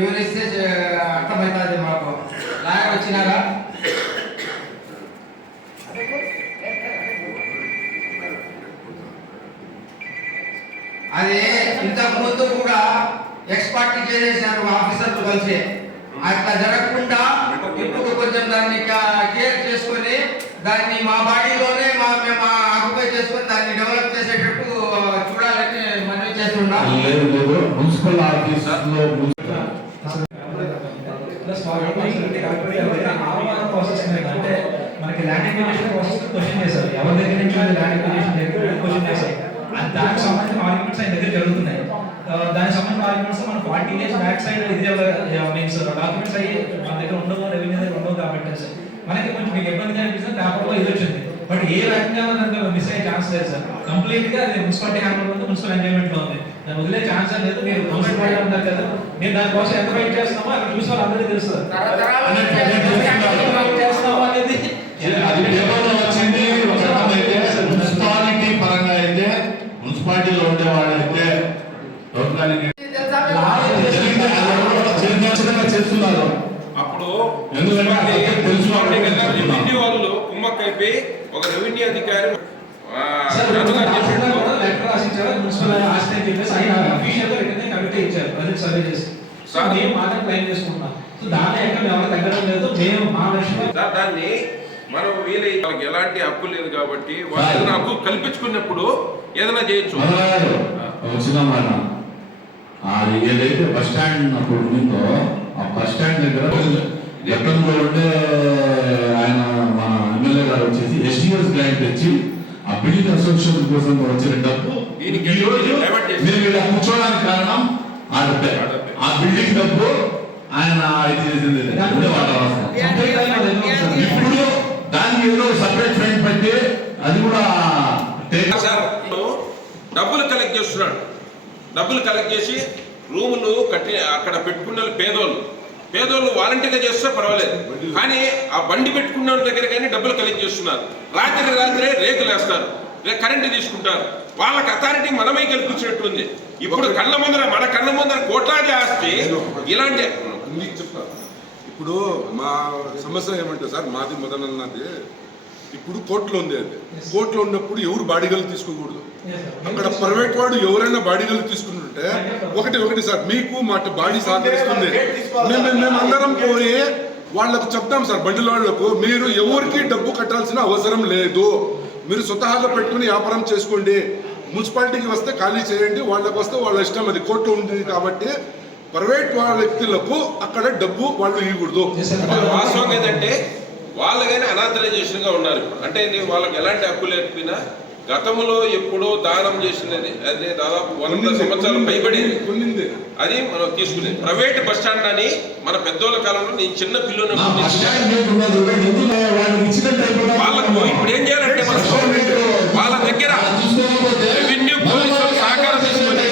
వివరిస్తే అర్థమవుతుంది మాకు. లాయర్ వచ్చినారా? అదే ఇంతకు ముందు కూడా ఎక్స్పర్ట్ చేసేసారు ఆఫీసర్లు కలిసి. అట్లా జరగకుండా ఇప్పుడు కొంచెం దాన్ని కేర్ చేసుకొని దాన్ని మా బాడీలోనే మేము ఆక్యుపై చేసుకొని దాన్ని డెవలప్ చేసేటట్టు చూడాలని మనవి చేస్తున్నాం. మున్సిపల్ ఆఫీసులో అంటే మనకి ల్యాండ్ ఎక్విజిషన్ ప్రాసెస్ క్వశ్చన్ చేశారు. ఎవరి దగ్గర నుంచి ల్యాండ్ ఎక్విజిషన్ క్వశ్చన్ చేశారు. దానికి సంబంధించిన ఆర్గ్యుమెంట్స్ ఆయన దగ్గర జరుగుతున్నాయి. దానికి సంబంధించిన ఆర్గ్యుమెంట్స్ మన 40 years బ్యాక్ సైడ్ ఇది మీన్స్ డాక్యుమెంట్స్ అయ్యి మన దగ్గర ఉండవు, రెవెన్యూ దగ్గర ఉండవు కాబట్టి మనకి కొంచెం మీకు ఇబ్బంది అనిపిస్తుంది. పేపర్లో ఇది వచ్చింది, బట్ ఏ రకంగా దానికి మిస్ అయ్యే ఛాన్స్ లేదు సార్. కంప్లీట్ గా అది మున్సిపాలిటీ హ్యాండ్ ఉంది, మున్సిపల్ ఎంజాయ్మెంట్ లో ఉంది. దాన్ని వదిలే ఛాన్స్ లేదు. మీరు మున్సిపాలిటీ ఉంటారు కదా, నేను దానికోసం ఎంత ఫైట్ చేస్తున్నామో అక్కడ చూసి వాళ్ళు అందరికీ తెలుసు చేస్తున్నాము అనేది. వచ్చింది మున్సిపాలిటీ పరంగా అయితే, మున్సిపాలిటీలో ఉండే వాళ్ళైతే చేస్తున్నారు. అప్పుడు ఎందుకంటే రెవెన్యూ వాళ్ళు కుమ్మక్కైపోయి ఒక రెవెన్యూ అధికారి లెటర్ రాసిచ్చారు మున్సిపల్ ఆస్తి అని చెప్పేసి ఆయన అఫీషియల్ గా రిటర్న్ కమిటీ ఇచ్చారు ప్రజెంట్ సర్వే చేసి. సో మేము మాత్రం క్లెయిమ్ చేసుకుంటున్నాం. సో దాంట్లో ఎక్కడ ఎవరు తగ్గడం లేదు. మేము మా విషయం దాన్ని మనం వీలై వాళ్ళకి ఎలాంటి హక్కు లేదు కాబట్టి వాళ్ళు హక్కు కల్పించుకున్నప్పుడు ఏదైనా చేయొచ్చు. వచ్చిన మాట అది ఏదైతే బస్ స్టాండ్ అప్పుడు ఉందో ఆ బస్ స్టాండ్ దగ్గర గతంలో ఉండే ఆయన మన ఎమ్మెల్యే గారు వచ్చేసి ఎస్టీఎస్ గ్రాంట్ తెచ్చి ఆ బిల్డింగ్ అసోసియేషన్ కోసం వచ్చిన డబ్బు మేము ఇలా కూర్చోడానికి కారణం ఆ డబ్బే. ఆ బిల్డింగ్ డబ్బు ఆయన ఇది చేసింది. ఇప్పుడు దానికి ఏదో సపరేట్ ఫ్రెండ్ పెట్టి అది కూడా డబ్బులు కలెక్ట్ చేస్తున్నాడు. డబ్బులు కలెక్ట్ చేసి రూములు కట్టి అక్కడ పెట్టుకున్న పేదోళ్ళు వాలంటీర్గా చేస్తే పర్వాలేదు, కానీ ఆ బండి పెట్టుకున్న దగ్గర కానీ డబ్బులు కలెక్ట్ చేస్తున్నారు. రాత్రే రేకులు వేస్తారు, కరెంటు తీసుకుంటారు. వాళ్ళకి అథారిటీ మనమే కల్పించినట్టుంది. ఇప్పుడు మన కళ్ళ ముందర కోట్లాది ఆస్తి ఇలాంటి చెప్తారు. ఇప్పుడు మా సమస్య ఏమంటే సార్, మాది మొదలన్నది ఇప్పుడు కోర్టులో ఉంది. అది కోర్టులో ఉన్నప్పుడు ఎవరు బాడీగలు తీసుకోకూడదు. అక్కడ ప్రైవేట్ వాడు ఎవరైనా బాడీగలు తీసుకుంటుంటే ఒకటి సార్, మీకు మా బాడీ సహకరిస్తుంది, మేమందరం పోయి వాళ్ళకు చెప్తాం సార్, బండిల వాళ్లకు మీరు ఎవరికి డబ్బు కట్టాల్సిన అవసరం లేదు, మీరు స్వతహాగా పెట్టుకుని వ్యాపారం చేసుకోండి, మున్సిపాలిటీకి వస్తే ఖాళీ చేయండి, వాళ్ళకి వస్తే వాళ్ళ ఇష్టం, అది కోర్టు ఉంది కాబట్టి ప్రైవేట్ వాళ్ళ వ్యక్తులకు అక్కడ డబ్బు వాళ్ళు ఇవ్వకూడదు. వాస్తవం ఏంటంటే వాళ్ళు కానీ అనాథరైజేషన్ గా ఉన్నారు. అంటే వాళ్ళకి ఎలాంటి హక్కు లేకపోయినా గతంలో ఎప్పుడో దానం చేసినది అదే దాదాపు 100 సంవత్సరాలు పైబడింది. అది మనం తీసుకునేది ప్రైవేట్ బస్ స్టాండ్ అని మన పెద్దోళ్ళ కాలంలో నేను చిన్న పిల్లలు వాళ్ళకు ఇప్పుడు ఏం చేయాలంటే వాళ్ళ దగ్గర రెవెన్యూ పోలీసులు సహకారం తీసుకుని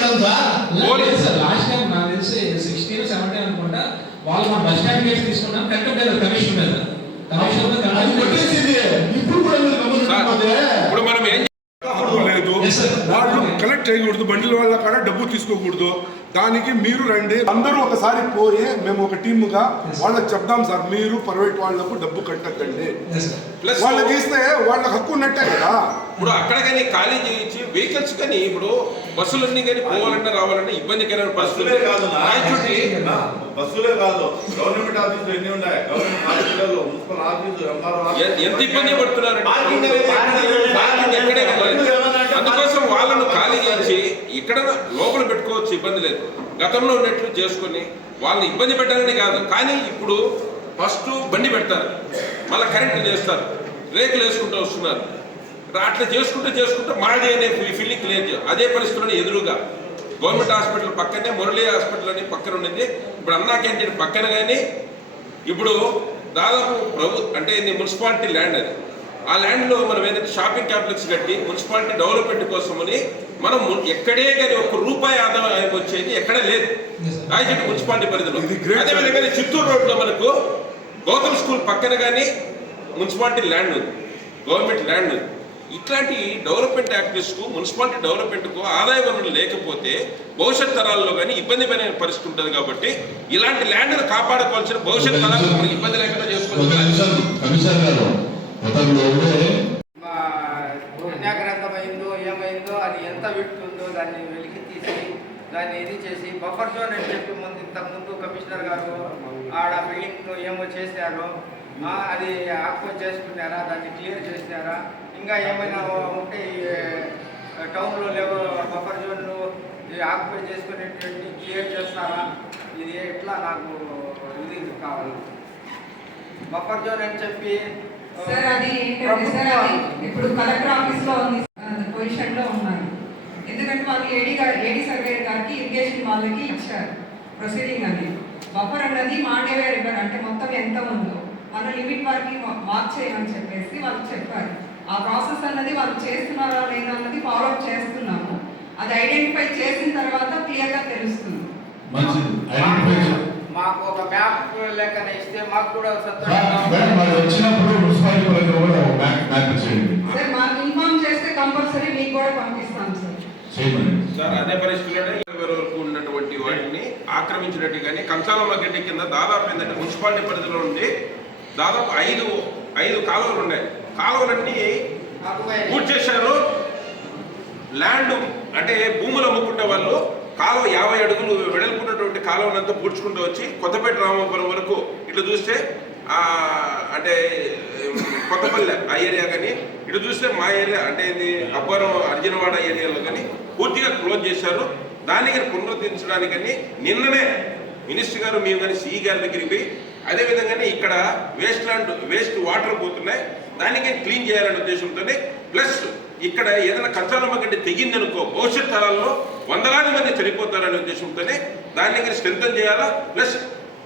లాస్ట్ టైం నాకు తెలిసి 16 17 అనుకుంటా వాళ్ళు మా బస్ స్టాండ్ కేసు తీసుకున్నాం కమిషన్ మీద. కనెక్షన్ అది కొట్టేసింది. ఇప్పుడు కూడా మీరు గమనించకపోతే ఇప్పుడు మనం ఏం లేదు, వాళ్ళు కనెక్ట్ చేయకూడదు, బండిల వాళ్ళ కాడ డబ్బు తీసుకోకూడదు. దానికి మీరు రండి, అందరూ ఒకసారి పోయి మేము ఒక టీముగా వాళ్ళకి చెప్దాం సార్, మీరు ప్రైవేట్ వాళ్లకు డబ్బు కట్టద్దండి. ప్లస్ వాళ్ళకి ఇస్తే వాళ్ళకి హక్కు ఉన్నట్టే కదా. ఇప్పుడు అక్కడ కానీ ఖాళీ చేయించి వెహికల్స్ కానీ ఇప్పుడు బస్సులన్నీ కానీ పోవాలన్నా రావాలన్నా ఇబ్బందికరమైన పరిస్థితులే కాదు. బస్సులే కాదు, గవర్నమెంట్ ఆఫీసులు ఎన్ని ఉన్నాయి, గవర్నమెంట్ హాస్పిటల్లో, మున్సిపల్ ఆఫీసు, ఎంత ఇబ్బంది పడుతున్నారు. అందుకోసం వాళ్ళను ఖాళీ చేయించి ఇక్కడ లోపల పెట్టుకోవచ్చు, ఇబ్బంది లేదు. గతంలో ఉన్నట్లు చేసుకొని వాళ్ళని ఇబ్బంది పెట్టాలని కాదు, కానీ ఇప్పుడు ఫస్ట్ బండి పెడతారు, మళ్ళీ కరెంట్ చేస్తారు, రేకులు వేసుకుంటూ వస్తున్నారు. అట్లా చేసుకుంటూ మాది అనే ఫీలింగ్ క్లియర్. అదే పరిస్థితుల్లో ఎదురుగా గవర్నమెంట్ హాస్పిటల్ పక్కనే మురళీ హాస్పిటల్ అని పక్కన ఉండింది. ఇప్పుడు అన్నా క్యాంటీన్ పక్కన కానీ ఇప్పుడు దాదాపు అంటే మున్సిపాలిటీ ల్యాండ్ అది. ఆ ల్యాండ్లో మనం ఏదైతే షాపింగ్ కాంప్లెక్స్ కట్టి మున్సిపాలిటీ డెవలప్మెంట్ కోసమని మనం ఎక్కడే కానీ ₹1 ఆదాయం వచ్చేది ఎక్కడే లేదు రాయచోటి మున్సిపాలిటీ పరిధిలో. అదేవిధంగా చిత్తూరు రోడ్లో మనకు గౌతమ్ స్కూల్ పక్కన కానీ మున్సిపాలిటీ ల్యాండ్ ఉంది, గవర్నమెంట్ ల్యాండ్ ఉంది. ఇట్లాంటి డెవలప్మెంట్ యాక్టివిటీస్కు మున్సిపాలిటీ డెవలప్మెంట్కు ఆదాయ వనరులు లేకపోతే భవిష్యత్ తరాల్లో కానీ ఇబ్బంది పడే పరిస్థితి ఉంటుంది. కాబట్టి ఇలాంటి ల్యాండ్ను కాపాడుకోవాల్సిన భవిష్యత్ తరాలకు మనకి ఇబ్బంది లేకుండా చేసుకోవాలి. అన్యాగ్రంథమైందో ఏమైందో అది ఎంత విడుతుందో దాన్ని వెలికి తీసి దాన్ని ఇది చేసి బఫర్ జోన్ అని చెప్పి ఇంతకుముందు కమిషనర్ గారు ఆడ బిల్డింగ్ ఏమో చేశారో అది ఆక్యుపై చేసుకున్నారా, దాన్ని క్లియర్ చేసినారా, ఇంకా ఏమైనా ఉంటే టౌన్లో లేవో బఫర్ జోన్లు ఆక్యుపై చేసుకునేటువంటి క్లియర్ చేస్తారా, ఇది ఎట్లా నాకు ఇది కావాలి. బఫర్ జోన్ అని చెప్పి సార్ అది ఏంటంటే సార్ అది ఇప్పుడు కలెక్టర్ ఆఫీస్లో ఉంది, పొజిషన్లో ఉన్నారు. ఎందుకంటే వాళ్ళు ఏడీ సర్వేర్ గారికి ఇరిగేషన్ వాళ్ళకి ఇచ్చారు ప్రొసీడింగ్ అని. బఫర్ అన్నది మాండేవే రివర్ అంటే మొత్తం ఎంత ఉందో మన లిమిట్ వరకు మార్క్ చేయమని చెప్పేసి వాళ్ళు చెప్పారు. ఆ ప్రాసెస్ అన్నది వాళ్ళు చేస్తున్నారా లేదా అన్నది ఫాలో అప్ చేస్తున్నాము. అది ఐడెంటిఫై చేసిన తర్వాత క్లియర్గా తెలుస్తుంది. మాకు ఒక మ్యాప్ లెక్కన ఇస్తే మాకు కూడా సార్ మాకు ఇన్ఫార్మ్ చేస్తే కంపల్సరీ మీకు కూడా పంపిస్తాం సార్. అదే పరిస్థితుల్లోనే 20 వరకు ఉన్నటువంటి వాటిని ఆక్రమించినట్టు కానీ కంచాలమ్మ గడ్డి కింద దాదాపు ఏంటంటే మున్సిపాలిటీ పరిధిలో ఉండి దాదాపు ఐదు కాలువలు ఉన్నాయి. కాలువలన్నీ పూర్తి చేశారు. ల్యాండ్ అంటే భూములు అమ్ముకుంటే వాళ్ళు కాలువ 50 అడుగులు వెడల్పున్నటువంటి కాలువనంతా పూడ్చుకుంటూ వచ్చి కొత్తపేట రామాపురం వరకు ఇట్లా చూస్తే అంటే కొత్తపల్లె ఆ ఏరియా కానీ ఇటు చూస్తే మా ఏరియా అంటే ఇది అబ్బవరం అర్జునవాడ ఏరియాలో కానీ పూర్తిగా క్లోజ్ చేశారు. దానికి పునరుద్ధరించడానికని నిన్ననే మినిస్టర్ గారు మేము కానీ సిఈ గారి దగ్గరికి పోయి అదేవిధంగానే ఇక్కడ వేస్ట్ వాటర్ పోతున్నాయి, దానికి క్లీన్ చేయాలనే ఉద్దేశంతోనే ప్లస్ ఇక్కడ ఏదైనా కంచాలమ్మ గడ్డి తెగిందనుకో భవిష్యత్ తరాల్లో వందలాది మంది చనిపోతారనే ఉద్దేశంతోనే దాన్ని స్ట్రెంథన్ చేయాలా, ప్లస్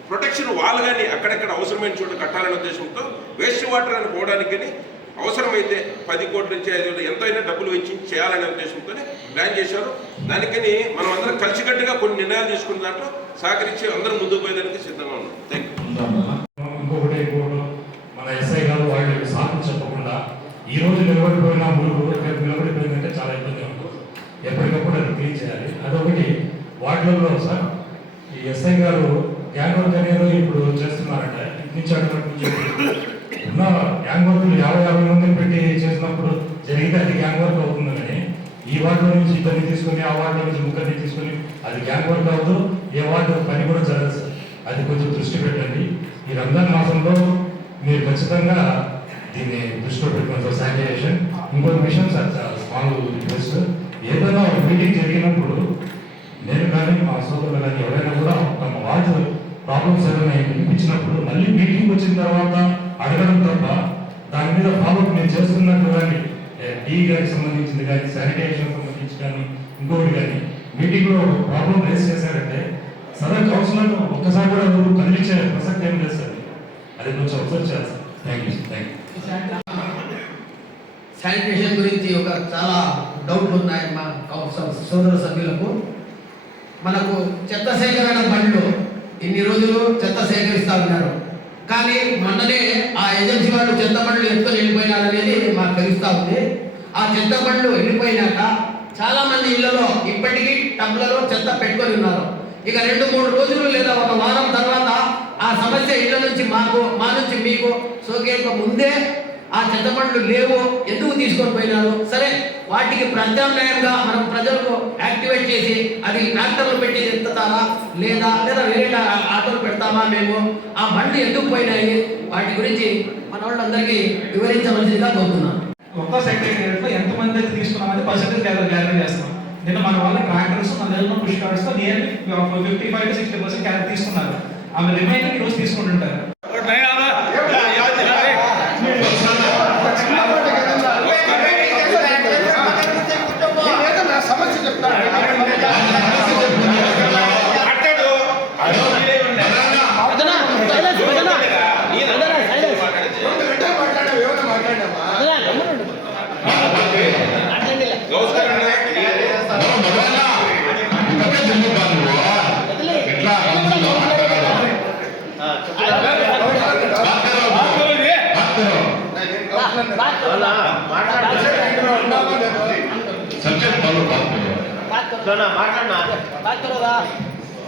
ప్రొటెక్షన్ వాల్ కానీ అక్కడెక్కడ అవసరమైన చోట కట్టాలనే ఉద్దేశంతో వేస్ట్ వాటర్ అని పోవడానికి అవసరమైతే 10 కోట్ల నుంచి 5 కోట్లు ఎంతైనా డబ్బులు వెచ్చి చేయాలనే ఉద్దేశంతోనే ప్లాన్ చేశారు. దానికని మనం అందరం కలిసికట్టుగా కొన్ని నిర్ణయాలు తీసుకున్న దాంట్లో సహకరించి అందరం ముందుకు పోయేదానికి సిద్ధంగా ఉన్నాం. Thank you. మన ఎస్ఐ గారు వాళ్ళు సాకు చెప్పకుండా ఈ రోజు నిలబడిపోయిన మురుగు రేపు నిలబడిపోయిందంటే చాలా ఇబ్బంది ఉంటుంది. ఎప్పటికప్పుడు అది క్లీన్ చేయాలి. అదొకటి వార్డులలో సార్ ఈ ఎస్ఐ గారు గ్యాంగ్ వర్క్ అనేది ఇప్పుడు చేస్తున్నారంట. ఇటు నుంచి అటు ఉన్న గ్యాంగ్ వర్క్లు 50 మందిని పెట్టి చేసినప్పుడు జరిగితే అది గ్యాంగ్ వర్క్ అవుతుంది. కానీ ఈ వార్డులో నుంచి ఇద్దరిని తీసుకొని ఆ వార్డులో నుంచి ముగ్గురిని తీసుకొని అది గ్యాంగ్ వర్క్ అవుతూ ఏ వార్డు పని కూడా జరగదు సార్. అది కొంచెం దృష్టి పెట్టండి. ఈ రంజాన్ మాసంలో మీరు ఖచ్చితంగా దీన్ని దృష్టిలో పెట్టుకోండి సార్. శానిటైజేషన్ ఇంకొక విషయం సార్, స్మాల్ రిక్వెస్ట్, ఏదైనా ఒక మీటింగ్ జరిగినప్పుడు నేను కానీ మా సోదరులు కానీ ఎవరైనా కూడా తమ వార్డు ప్రాబ్లమ్స్ ఏదైనా వినిపించినప్పుడు మళ్ళీ మీటింగ్ వచ్చిన తర్వాత అడగడం తప్ప దాని మీద ఫాలోఅప్ నేను చేస్తున్నట్టు కానీ టీ గారికి సంబంధించింది కానీ శానిటైజేషన్ సంబంధించి కానీ ఇంకోటి కానీ మీటింగ్లో ప్రాబ్లం రేస్ చేశారంటే సదర్ కౌన్సిలర్ ఒక్కసారి కూడా కదిలించే ప్రసక్తి ఏం లేదు సార్. అది కొంచెం అబ్జర్వ్ చేయాలి సార్. Thank you. శానిటేషన్ గురించి ఒక చాలా డౌట్లు ఉన్నాయి మా సోదర సభ్యులకు. మనకు చెత్త సేకరణ బండ్లు ఇన్ని రోజులు చెత్త సేకరిస్తా ఉన్నారు, కానీ మొన్ననే ఆ ఏజెన్సీ వాళ్ళు చెత్త బండ్లు ఎత్తుకొని వెళ్ళిపోయినారనేది మాకు తెలుస్తా ఉంది. ఆ చెత్త బండ్లు వెళ్ళిపోయినాక చాలా మంది ఇళ్లలో ఇప్పటికీ టబ్లలో చెత్త పెట్టుకొని ఉన్నారు. ఇక 2-3 రోజులు లేదా ఒక వారం తర్వాత ఆ సమస్య ఇళ్ల నుంచి మా నుంచి మీకు సోకేక ముందే ఆ చెత్త బండ్లు లేవు, ఎందుకు తీసుకొని పోయినారు? సరే, వాటికి ప్రత్యామ్నాయంగా మనం ప్రజలకు యాక్టివేట్ చేసి అది ట్రాక్టర్లు పెట్టి ఎత్తుతారా లేదా వేరే ఆటోలు పెడతామా? మేము ఆ బండ్లు ఎందుకు పోయినాయి వాటి గురించి మన వాళ్ళందరికీ వివరించవలసిందిగా కోరుతున్నాం. ఒక్క సెక్రటేరియట్లో ఎంతమంది అయితే తీసుకున్నామని పర్సెంటేజ్ గ్యాదర్ చేస్తాం. నేను మన వాళ్ళ ట్రాక్టర్స్ మన దగ్గర పుష్ కార్డ్స్తో నియర్లీ 55 to 60% క్యారెట్ తీసుకున్నారు. ఆమె రిమైనింగ్ ఈరోజు తీసుకుంటుంటారు. సమస్య చెప్తాను.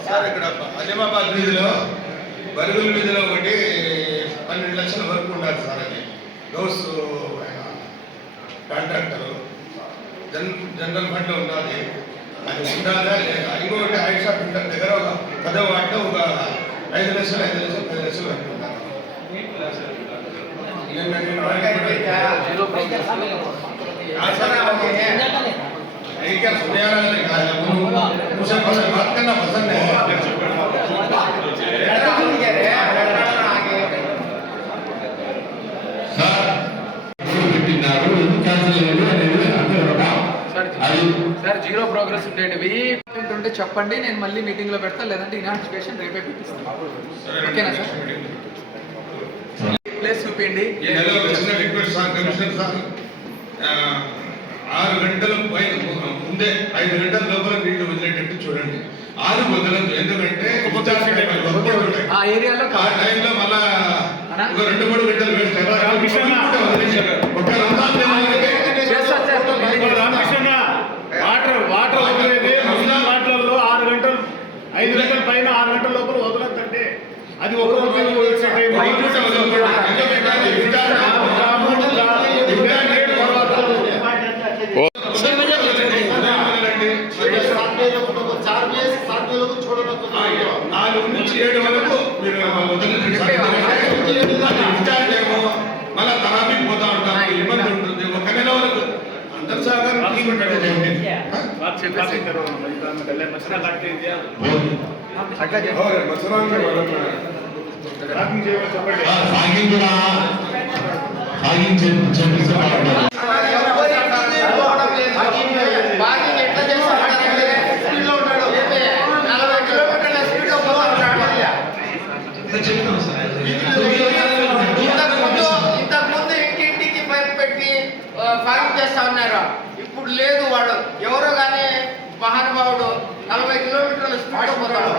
సార్, ఇక్కడ అజమాబాద్ వీధిలో బరుగుల వీధిలో ఒకటి 12 లక్షల వరకు ఉండాలి సార్. అది డోస్ కాంట్రాక్టర్ జనరల్ ఫండ్ ఉండాలి. అది ఉండాలా లేదా? ఇంకొకటి ఆయుషా ఫిల్టర్ దగ్గర ఒక 10వ వాటిలో ఒక 5 లక్షలు 10 లక్షలు అనుకుంటాను. సార్, 0 ప్రోగ్రెస్ ఉండేటివి ఉంటే చెప్పండి, నేను మళ్ళీ మీటింగ్ లో పెడతా, లేదంటే ఇనాటిఫికేషన్ రేపే పెట్టిస్తాను. ఓకేనా సార్? ప్లేస్ చూపిండి. రిక్వెస్ట్ సార్, కమిషనర్ సార్, 6 గంటల పైన ముందే 5 గంటల లోపల నీళ్లు వదిలేటట్టు చూడండి. 6 వదలదు, ఎందుకంటే ఆ ఏరియాలో ఆ టైంలో మళ్ళా ఒక 2-3 గంటలు వేస్ట్ వాటర్ వదిలేది ముస్లిం వాటర్లో 6 గంటలు 5 గంటల పైన 6 గంటల లోపల వదలద్దంటే అది ఒక నాలుగు నుంచి 7 వరకు మీరు మళ్ళా తరాబీకి పోతా ఉంటారు, ఇబ్బంది ఉంటుంది. ఒక నెల వరకు అంతర్సాగర్ ఇంతకుముందు ఇంటింటికి పైపు పెట్టి ఫార్మింగ్ చేస్తా ఉన్నారు. ఇప్పుడు లేదు. వాడు ఎవరో కానీ మహానుభావుడు 40 కిలోమీటర్ల స్పీడ్ పోతాడు.